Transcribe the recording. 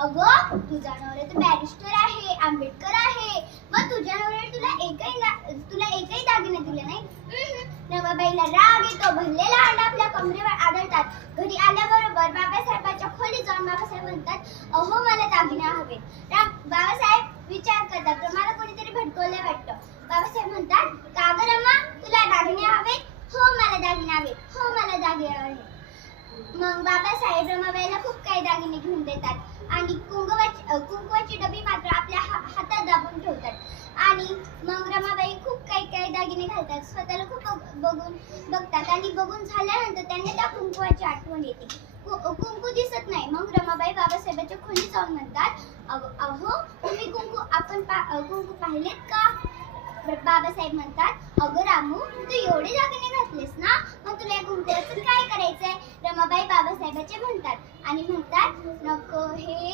अगं तुझा नवरा तर बॅरिस्टर आहे, आंबेडकर आहे, मग तुझ्या नवऱ्याने तुला एकही दागिने दिले नाही? रमाबाईला राग येतो, भरलेला अंडा आपल्या कमरेवर आदळतात. घरी आल्याबरोबर बाबासाहेबांच्या खोलीत जाऊन बाबासाहेब म्हणतात, अहो मला दागिने हवे. बाबासाहेब विचार करतात, रमाला कोणीतरी भटकवलंय वाटतं. बाबासाहेब म्हणतात, का गं रमा, तुला दागिने हवेत? हो मला दागिने हवेत, हो मला दागिने हवेत. मग बाबासाहेब रमाबाईला खूप काही दागिने घेऊन देतात आणि कुंकवाची डबी मात्र आपल्या हातात दाबून ठेवतात आणि मग रमाबाई खूप काही दागिने घालतात. स्वतःला खूप बघतात आणि बघून झाल्यानंतर त्यांना त्या कुंकवाची आठवण येते. कुंकू दिसत नाही. मग रमाबाई बाबासाहेबांच्या खोलीत जाऊन म्हणतात, अहो तुम्ही कुंकू पाहिलेत का? बाबासाहेब म्हणतात, अगं रामू, तू एवढे दागिने घातलेस ना, मग तुला या कुंकवाचं काय करायचंय? रमाबाई बाबासाहेबाचे म्हणतात आणि म्हणतात, नको, हे